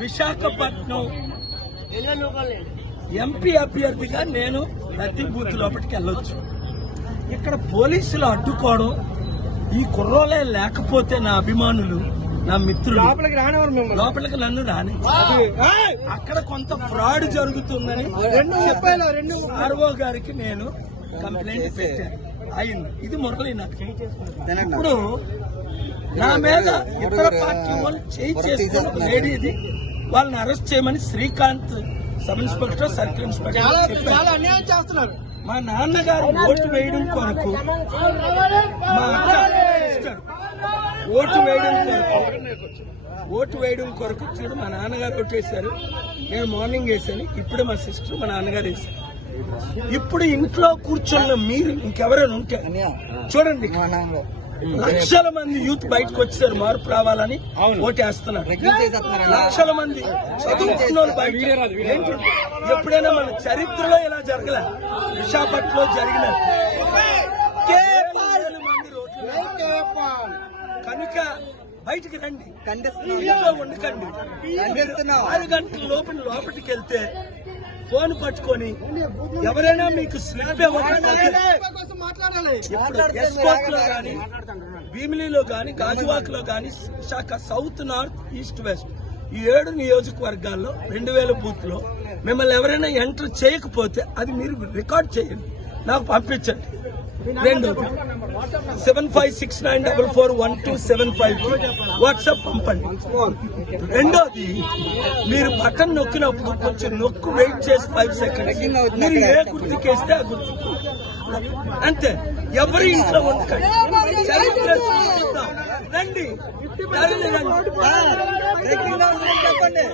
Visakhapatnam MP అభ్యర్థిగా నేను ప్రతి బూత్ లోపలికి వెళ్ళొచ్చు. ఇక్కడ పోలీసులు అడ్డుకోవడం, ఈ కుర్రోలే లేకపోతే నా అభిమానులు, నా మిత్రులు లోపలికి నన్ను రాని, అక్కడ కొంత ఫ్రాడ్ జరుగుతుందని ఆర్ఓ గారికి నేను కంప్లైంట్ పెట్టాను. అయింది. ఇది మురళి నాకు. ఇప్పుడు నా మీద ఇతర పార్టీ వాళ్ళు చేస్తున్న లేడీ ఇది, వాళ్ళని అరెస్ట్ చేయమని Srikanth sub inspector, circle inspector చెప్పారు. మా నాన్నగారు ఓటు వేయడం కొరకు, మా అక్క సిస్టర్ ఓటు వేయడం కొరకు చూడు, మా నాన్నగారు ఓటు వేశారు. నేను మార్నింగ్ వేసాను, ఇప్పుడు మా సిస్టర్ మా నాన్నగారు వేశారు. ఇప్పుడు ఇంట్లో కూర్చున్న మీరు ఇంకెవరైనా ఉంటే చూడండి, లక్షల మంది యూత్ బయటకు వచ్చారు మార్పు రావాలని ఓటేస్తున్నారు. లక్షల మంది చదువుకున్న ఏంటి, ఎప్పుడైనా మన చరిత్రలో ఇలా జరగలే. విశాఖపట్నంలో జరిగిన కనుక బయటికి రండి, ఇంట్లో ఉండకండి. 6 గంటల లోపలికి వెళ్తే ఫోన్ పట్టుకొని ఎవరైనా మీకు స్లిప్ ఇప్పుడు ఎస్కోట్ లో గానీ, భీమిలీలో గానీ, గాజువాకలో గానీ, Visakha south, north, east, west ఈ 7 నియోజకవర్గాల్లో 2000 బూత్ లో మిమ్మల్ని ఎవరైనా ఎంటర్ చేయకపోతే అది మీరు రికార్డ్ చేయండి, నాకు పంపించండి. రెండోది 7569441275 వాట్సాప్ పంపండి. రెండోది, మీరు బటన్ నొక్కినప్పుడు కొంచెం నొక్కు వెయిట్ చేసి 5 సెకండ్స్ మీరు ఏ గుర్తుకేస్తే ఆ గుర్తు అంతే. ఎవరి ఇంట్లో ఉండకండి, చరిత్ర సృష్టిద్దాం. రండి, చెప్పండి.